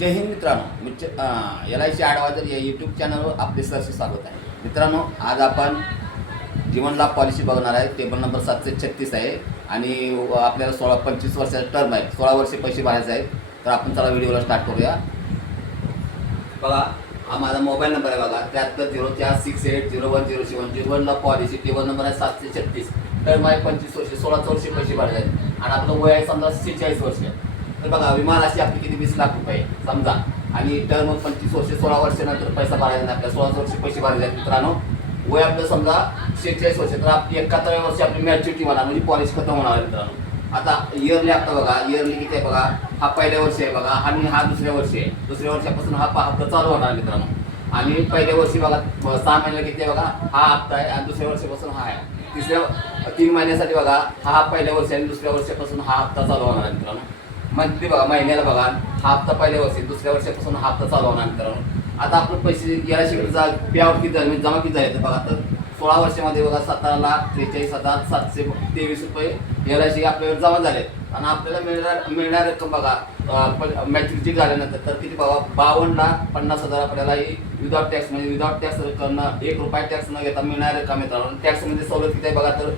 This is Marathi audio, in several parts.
जय हिंद मित्रांनो, LIC ॲडवायझर या यूट्यूब चॅनलवर आपले सहर्ष स्वागत आहे. मित्रांनो, आज आपण जीवन लाभ पॉलिसी बघणार आहे. टेबल नंबर 736 आहे आणि आपल्याला 25 वर्षाचा टर्म आहे. 16 वर्षे पैसे भरायचे आहेत. तर आपण चला व्हिडिओला स्टार्ट करूया. बघा, हा माझा मोबाईल नंबर आहे. बघा 7306801007 जीवन लाभ पॉलिसी टेबल नंबर आहे 736. टर्म आहे 25 वर्षे, 16 वर्षे पैसे भरायचे आहेत आणि आपलं वय आहे समजा 46 वर्ष. तर बघा, विमा राशी आपली किती 20 लाख रुपये समजा आणि टर्म 25 वर्षे, 16 वर्षानंतर पैसा भरायचा नाही. आपल्या 16 वर्षे पैसे भरायचे आहेत. मित्रांनो, वय आपलं समजा 46 वर्ष, तर आपली 71व्या वर्षी आपली मॅच्युरिटी होणार म्हणजे पॉलिसी खतम होणार आहे. मित्रांनो, आता इयरली आता बघा, इयरली किती आहे बघा, हा पहिल्या वर्षी आहे बघा आणि हा दुसऱ्या वर्षी आहे. दुसऱ्या वर्षापासून हा हप्ता चालू होणार मित्रांनो. आणि पहिल्या वर्षी बघा 6 महिन्याला किती आहे बघा, हा हप्ता आहे आणि दुसऱ्या वर्षापासून हा आहे. तिसऱ्या 3 महिन्यासाठी बघा, हा पहिल्या वर्षी आणि दुसऱ्या वर्षापासून हा हप्ता चालू होणार आहे मित्रांनो. मंथली बघा, महिन्याला बघा, हा हप्ता पहिल्या वर्षी, दुसऱ्या वर्षापासून हा हप्ता चालू होणार मित्रांनो. आता आपण पैसे याला शिकले पे आउट किती झाले म्हणजे जमा किती झाले तर बघा, तर 16 वर्षामध्ये बघा 17,43,723 रुपये LIC आपल्यावर जमा झाले आणि आपल्याला मिळणार रक्कम बघा मॅच्युरिटी झाल्यानंतर तर किती बघा 52,50,000 आपल्याला ही विदाउट टॅक्स म्हणजे विदाउट टॅक्स रक्कम ₹1 टॅक्स न घेता मिळणार रक्कम मित्रांनो. टॅक्समध्ये सवलत किती आहे बघा, तर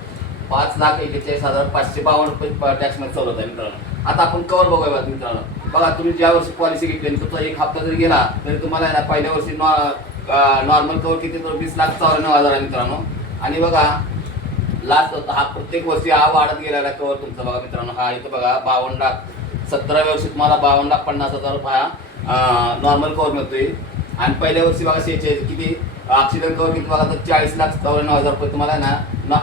5,41,552 रुपये टॅक्समध्ये सवलत आहे मित्रांनो. आता आपण कवर बघूया मित्रांनो. बघा, तुम्ही ज्या वर्षी पॉलिसी घेतली तुमचा एक हप्ता जर गेला तरी तुम्हाला आहे ना पहिल्या वर्षी नॉर्मल कवर किती तर 20,94,000 आहे मित्रांनो. आणि बघा लास्ट होता हा प्रत्येक वर्षी हा वाढत गेलेला कवर तुमचा बघा मित्रांनो. हा इथं बघा 52,17व्या वर्षी तुम्हाला 52,50,000 रुपये नॉर्मल कवर मिळतोय आणि पहिल्या वर्षी बघा 46 किती ॲक्सिडेंट कवर किती बघा तर 40,94,000 रुपये तुम्हाला ना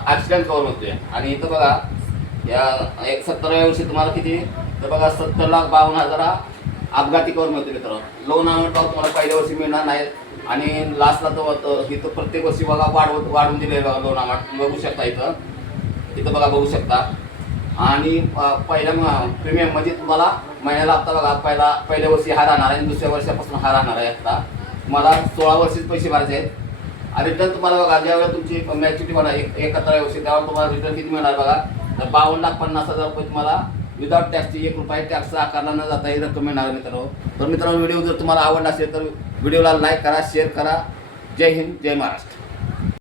ॲक्सिडेंट कवर मिळतोय. आणि इथं बघा या 17व्या वर्षी तुम्हाला किती तर बघा 70,52,000 अपघाती कवर मिळतो मित्रांनो. लोन अमाऊंट तुम्हाला पहिल्या वर्षी मिळणार नाही आणि लास्टला तो इथं प्रत्येक वर्षी बघा वाढवून दिले बघा लोन अमाऊंट बघू शकता. इथं बघा बघू शकता. आणि पहिल्या प्रीमियम म्हणजे तुम्हाला महिन्याला हप्ता बघा पहिल्या वर्षी हा राहणार आहे आणि दुसऱ्या वर्षापासून हा राहणार आहे. हप्ता तुम्हाला 16 वर्षीच पैसे भरायचे आहेत. रिटर्न तुम्हाला बघा ज्यावेळेला तुमची मॅच्युरिटी बघा 71व्या वर्षी त्यावेळेला तुम्हाला रिटर्न किती मिळणार बघा, तर 52,50,000 रुपये तुम्हाला विदाउट टॅक्सची ₹1 टॅक्स आकारला न जाता ही रक्कम मिळणार मित्रांनो. तर मित्रांनो, व्हिडिओ जर तुम्हाला आवडला असेल तर व्हिडिओला लाईक करा, शेअर करा. जय हिंद, जय महाराष्ट्र.